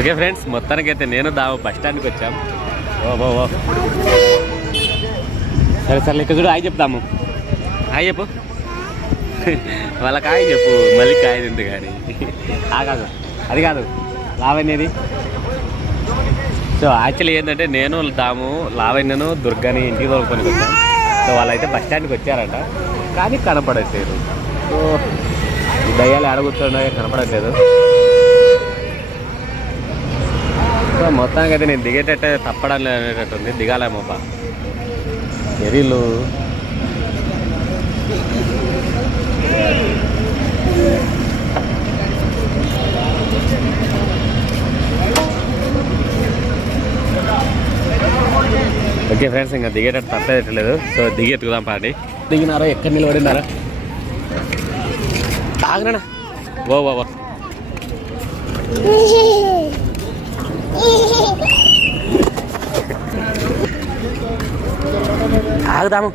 Okay friends మొత్తానికైతే నేను దాము bus స్టాండ్కి వచ్చాం. ఓ ఓ సరే సరే ఇక్కడ చూడు హాయ్ చెప్తాము. హాయ్ చెప్పు. వాళ్ళకి హాయ్ చెప్పు మళ్ళీ కాయ తింది కానీ ఆ కాదు అది కాదు. లావణ్యది. సో యాక్చువల్లీ ఏంటంటే నేను దాము లావణ్యను దుర్గాని ఇంటికి దొరకని వచ్చాను సో వాళ్ళైతే బస్ స్టాండ్కి వచ్చారంట. కానీ కనపడట్లేదు. సో దయ్యాలు ఆడ కూర్చోండి కనపడట్లేదు. సో మొత్తానికి అయితే నేను దిగేటట్టే తప్పడం అనేటట్టుంది దిగాలేమో బా ఎరీలు. ఓకే ఫ్రెండ్స్ ఇంకా దిగేటట్టు తప్పేటట్లేదు సో దిగి ఎత్తుకుదాం పాండి దిగినారో? ఎక్కడ నిలబడినారా ఆగనా ఓ ఓ ఓ ఆగుదాము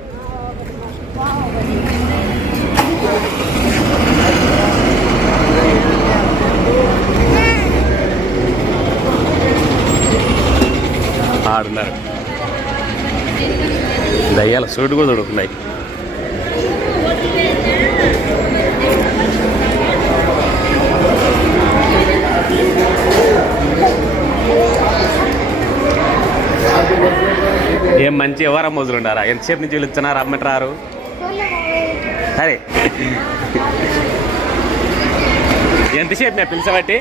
ఆడున్నారు దయ్యాల సూడు కూడా దొరుకుతున్నాయి ఏం మంచి ఎవరా మొదలు ఉండారా ఎంతసేపు నుంచి పిలుస్తున్నారు అమ్మటి రారు సరే ఎంతసేపు మేము పిలిచబట్టి?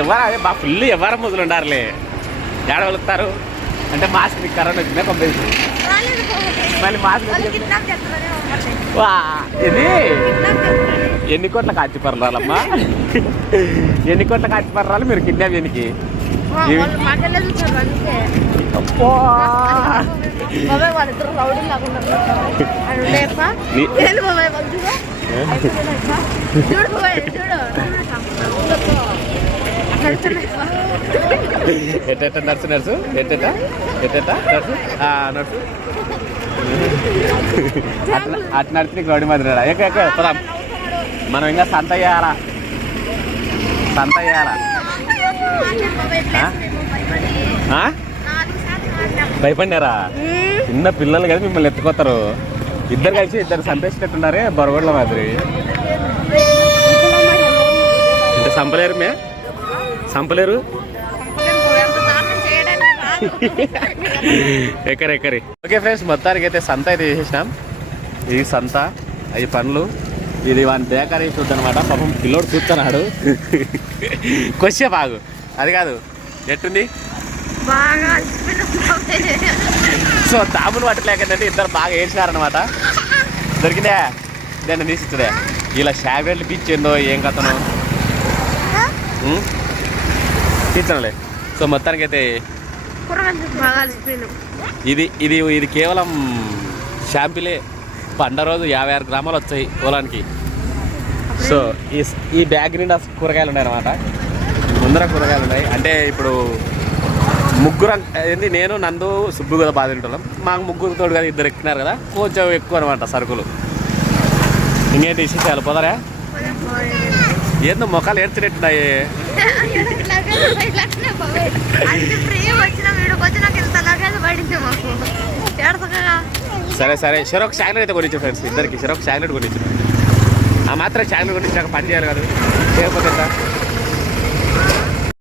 ఎవరా అదే బా ఫుల్ ఎవరా మొదలు ఉండారులే ఏడ వెళుతారు అంటే మాస్క్ మీకు కరోనా వచ్చిందా? పంపేసి మళ్ళీ మాస్క్ వా ఇది? ఎన్ని కోట్ల కాచిపర్రాలమ్మా ఎన్ని కోట్ల కాచిపర్రాలు మీరు కిడ్నాప్ ఎనికి ఎట్టెట్ట నర్సు నర్సు? ఎట్టెట్ట ఎట్టెట్ట నర్సు? నర్సు? అట్లా అట్లా నడిచి గౌడి మాదిరి ఎక్క ఎక్క మనం ఇంకా సంత చేయాలా సంత చేయాలా ఆ? భయపడినారా? చిన్న పిల్లలు కదా మిమ్మల్ని ఎత్తుకోతారు ఇద్దరు కలిసి ఇద్దరు చంపేసినట్టున్నారే బొరగొడ్ల మాదిరి. అంటే చంపలేరు మే? చంపలేరు? ఎక్కరు ఎక్కరి ఓకే ఫ్రెండ్స్ మొత్తానికి అయితే సంత అయితే చేసేసినాం. ఇది సంత అవి పండ్లు. ఇది వాని బేకరీ చూద్దాం అనమాట పాపం పిల్లోడు చూస్తున్నాడు కొచ్చే బాగు అది కాదు. ఎట్టుంది? సో దామును పట్టలేకంటే ఇద్దరు బాగా ఏడ్చినారనమాట దొరికిందే? దాన్ని తీసిచ్చుడే. ఇలా షాగ్రెడ్లు బీచ్ ఏందో ఏం కథను? తీర్చనులే సో మొత్తానికైతే ఇది ఇది ఇది కేవలం షాంపిలే పండ రోజు యాభై ఆరు గ్రామాలు వచ్చాయి పొలానికి సో ఈ ఈ బ్యాగ్ నిండా కూరగాయలు ఉన్నాయి అనమాట ముందర కూరగాయలు ఉన్నాయి. అంటే ఇప్పుడు ముగ్గురు ఏంది నేను నందు సుబ్బు కదా బాధ తింటున్నాం. మాకు ముగ్గురు తోడు కదా ఇద్దరు ఎక్కినారు కదా. కొంచెం ఎక్కువ అనమాట సరుకులు. ఇంకేంటి విశేషాలు? పోదరా ఏందో మొఖాలు ఏడ్చినట్టున్నాయి. సరే సరే. షెరోక్ చాక్లెట్ అయితే కొనిచ్చు ఫ్రెండ్స్. ఇద్దరికి షెరోక్ చాక్లెట్ కొనిచ్చు. ఆ మాత్రం చాక్లెట్ కొనిచ్చాక పని చేయాలి కదా. చేయకపోతే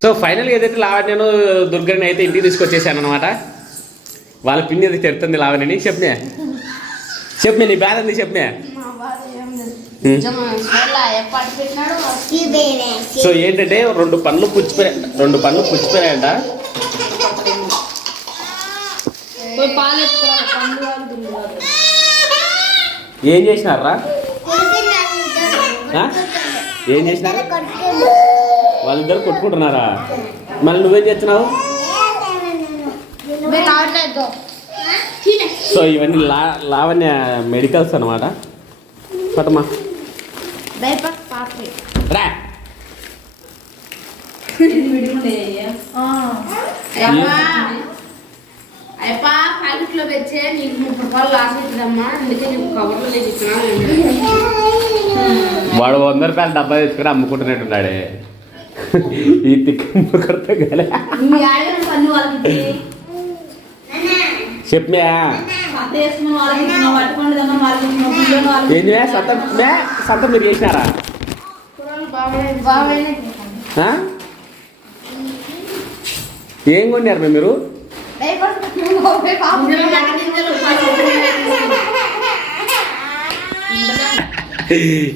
సో ఫైనల్గా ఏదైతే లావణ్యను దుర్గని అయితే ఇంటికి తీసుకొచ్చేసాను అనమాట వాళ్ళ పిన్ని అది తిడుతుంది లావణ్యని. చెప్పనే? చెప్పనే? నీ బాధ ఉంది చెప్పనే సో ఏంటంటే రెండు పనులు పుచ్చిపోయా రెండు పనులు పుచ్చిపోయాయంట ఏం చేసినారా? ఏం చేసినారు? వాళ్ళిద్దరు కొట్టుకుంటున్నారా? మళ్ళీ నువ్వేం చేస్తున్నావు? సో ఇవన్నీ లా లావణ్య మెడికల్స్ అనమాట పట్టమా. రా. అయ్యప్ప. ప్యాకెట్లో తెచ్చే నీకు ముప్పై రూపాయలు లాస్ అవుతుందమ్మా. అందుకే నీకు కవర్లో తెచ్చి ఇచ్చినా వాడు వంద రూపాయలు డబ్బా తీసుకుని అమ్ముకుంటున్నట్టున్నాడే. ఈ తిక్క కొరత గలే మీ ఆడగారు పన్ను వాళ్ళకి చెప్పే పత్త వేసుకున్న వాళ్ళకి ఇచ్చిన పట్టుకోండి దమ్మ వాళ్ళకి ఇచ్చిన పిల్లలు వాళ్ళకి ఏం చేయ సంత మే సంత మీరు చేసినారా? ఆ? ఏం కొన్నారు మీరు.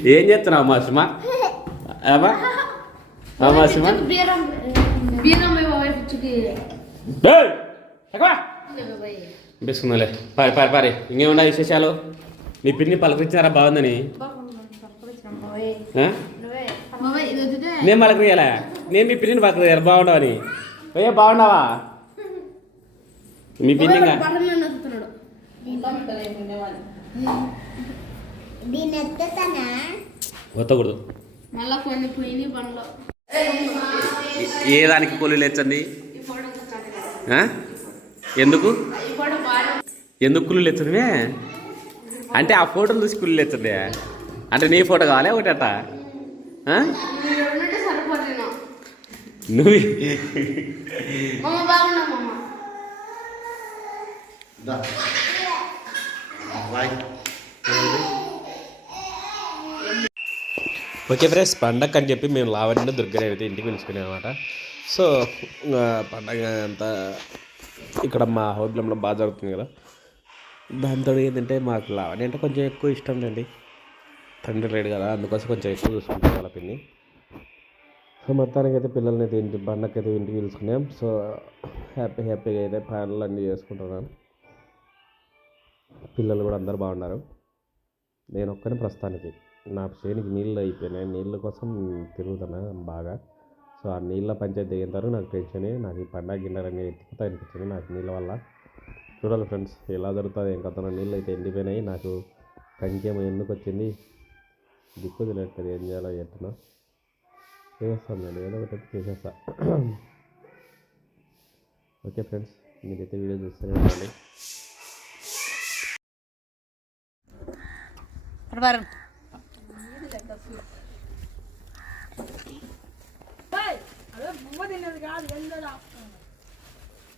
ఏం చేస్తున్నావు మా సుమా? పారి పారి పారి ఇంకేమున్నా విశేషాలు మీ పిన్ని పలకరించారా బాగుందని నేను పలకరియాలా నేను మీ పిన్నిని పలకరియాలి బాగుండవని అయ్యా బాగున్నావా మీ పిన్ని వత్తకూడదు మళ్ళా కొన్ని పోయినాయి బండ్లో ఏ దానికి కూలీలు లేచండి? ఆ? ఎందుకు? ఎందుకు కూలీలు లేచడమే? అంటే ఆ ఫోటోలు చూసి కూలీలు లేచండి అంటే నీ ఫోటో కావాలి ఒకటి అట్ట నువ్వు మమ్మ బాగున్నా ఓకే ఫ్రెండ్స్ పండగ అని చెప్పి మేము లావణ్య దుర్గని అయితే ఇంటికి పిలుచుకున్నాం అనమాట. సో పండగ అంతా ఇక్కడ మా హోటల్లో బాగా జరుగుతుంది కదా. దాంతో ఏంటంటే మాకు లావణ్య అంటే కొంచెం ఎక్కువ ఇష్టం అండి తండ్రి లేడు కదా అందుకోసం కొంచెం ఎక్కువ చూసుకుంటాం వాళ్ళ పిన్ని. సో మొత్తానికి అయితే పిల్లల్ని అయితే ఇంటి పండగకి అయితే ఇంటికి పిలుచుకున్నాం. సో హ్యాపీ హ్యాపీగా అయితే ప్లాన్లు అన్నీ చేసుకుంటున్నాను పిల్లలు కూడా అందరు బాగున్నారు. నేను ఒక్కనే ప్రస్తుతానికి నా చేనికి నీళ్ళు అయిపోయినాయి. నీళ్ళ కోసం తిరుగుతున్నా బాగా. సో ఆ నీళ్ళ పంచాయతీ దిగిన తర్వాత నాకు టెన్షన్ నాకు ఈ పండగ గిన్నెలని ఎత్తుకుతా అనిపించింది. నాకు నీళ్ళ వల్ల చూడాలి ఫ్రెండ్స్ ఎలా జరుగుతుంది ఏం కథ నీళ్ళు అయితే ఎండిపోయినాయి. నాకు కంకేమో ఎందుకు వచ్చింది? దిక్కు తెలియట్లేదు ఏం చేయాలో ఎట్టినా చేస్తాను నేను ఏదో ఒకటి చేసేస్తా. ఓకే ఫ్రెండ్స్ మీరైతే వీడియో చూస్తూనే ఉండండి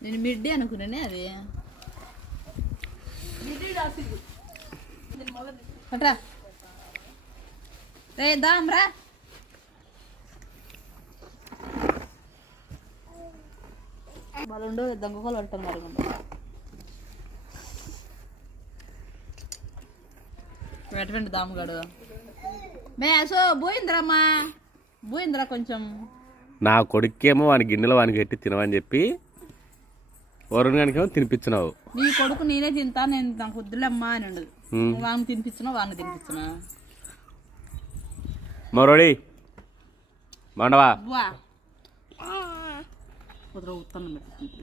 నేను మిడ్డీ అనుకున్నానే అది. పట్రా. రే దామ్రా వాళ్ళు దొంగకోలు పడతాం మరి ఎటువంటి దామగాడు మే సో పోయిందిరమ్మా. పోయిందిరా కొంచెం. నా కొడుకేమో వాని గిన్నెలో వానికి పెట్టి తినవని చెప్పి వరుణ్ గానికేమో తినిపించినావు నీ కొడుకు నేనే తింటా నేను నాకు వద్దులేమ్మా అని ఉండదు. వాడిని తినిపించినా వాడిని తినిపించినా మరోడి బాగుండవా వా కుదర ఉత్తన్నం పెట్టుకుంటుంది